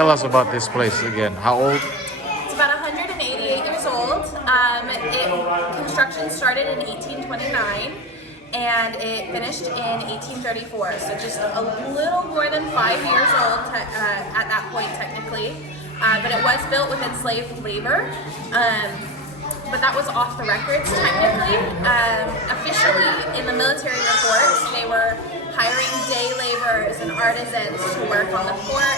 Tell us about this place again. How old? It's about 188 years old. Construction started in 1829 and it finished in 1834. So just a little more than 5 years old at that point technically. But it was built with enslaved labor. But that was off the records technically. Officially, in the military reports, they were hiring day laborers and artisans to work on the fort.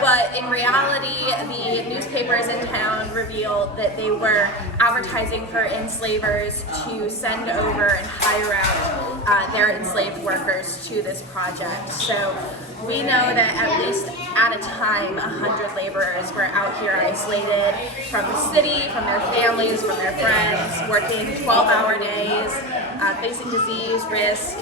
But in reality, the newspapers in town revealed that they were advertising for enslavers to send over and hire out their enslaved workers to this project. So we know that at least at a time, 100 laborers were out here isolated from the city, from their families, from their friends, working 12-hour days, facing disease, risk,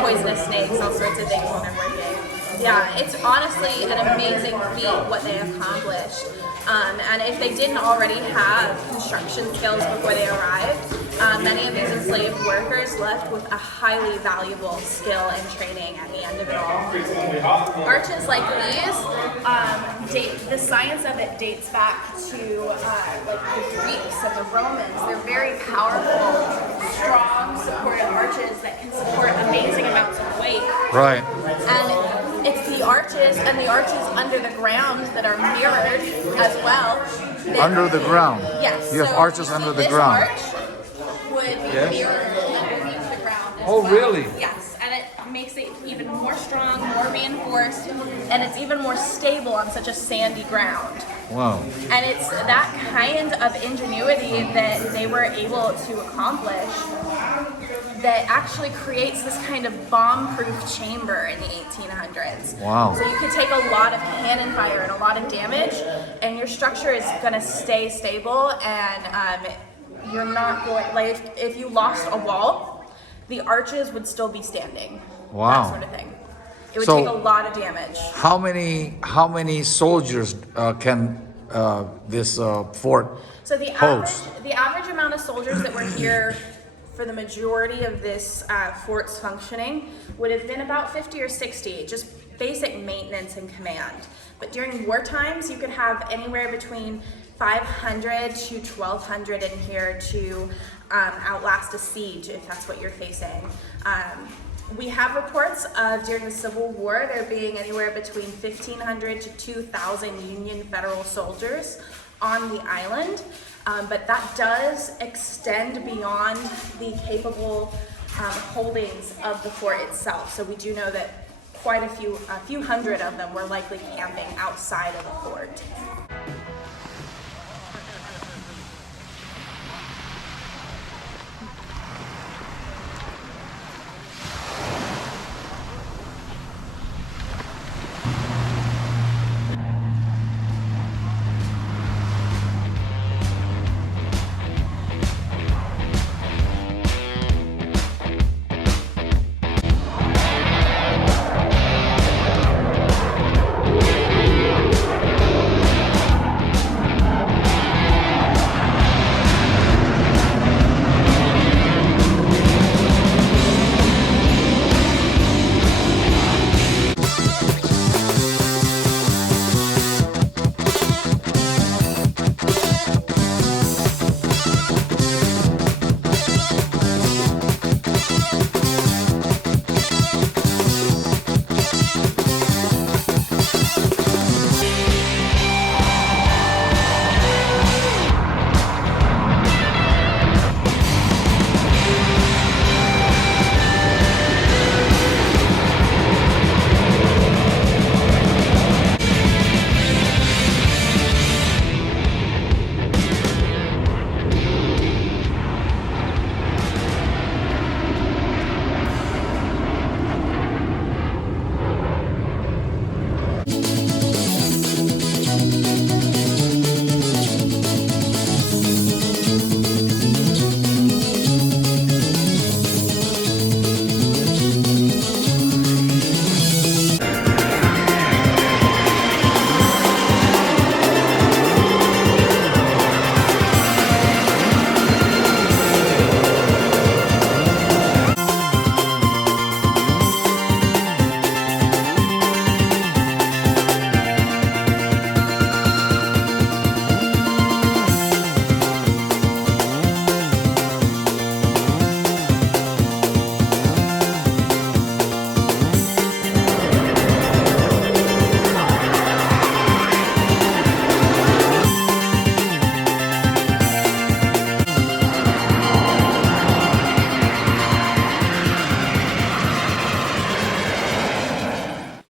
poisonous snakes, all sorts of things when they're working. Yeah, it's honestly an amazing feat what they accomplished. And if they didn't already have construction skills before they arrived, many of these enslaved workers left with a highly valuable skill and training at the end of it all. Arches like these, the science of it dates back to like the Greeks and the Romans. They're very powerful, strong, supportive arches that can support amazing amounts of weight. Right. And it's the arches and the arches under the ground that are mirrored as well. Under the ground? Yes. You have so arches under the ground. This arch would be Yes. mirrored underneath the ground as Oh, well. really? Yes, and it makes it even more strong, more reinforced, and it's even more stable on such a sandy ground. Wow. And it's that kind of ingenuity that they were able to accomplish that actually creates this kind of bomb-proof chamber in the 1800s. Wow. So you could take a lot of cannon fire and a lot of damage, and your structure is going to stay stable, and you're not going, like, if you lost a wall, the arches would still be standing. Wow. That sort of thing. It would So- take a lot of damage. How many soldiers can this fort So host? the average amount of soldiers that were here for the majority of this fort's functioning would have been about 50 or 60, just basic maintenance and command. But during war times, you could have anywhere between 500 to 1,200 in here to outlast a siege, if that's what you're facing. We have reports of during the Civil War there being anywhere between 1,500 to 2,000 Union federal soldiers on the island, but that does extend beyond the capable holdings of the fort itself. So we do know that quite a few hundred of them were likely camping outside of the fort.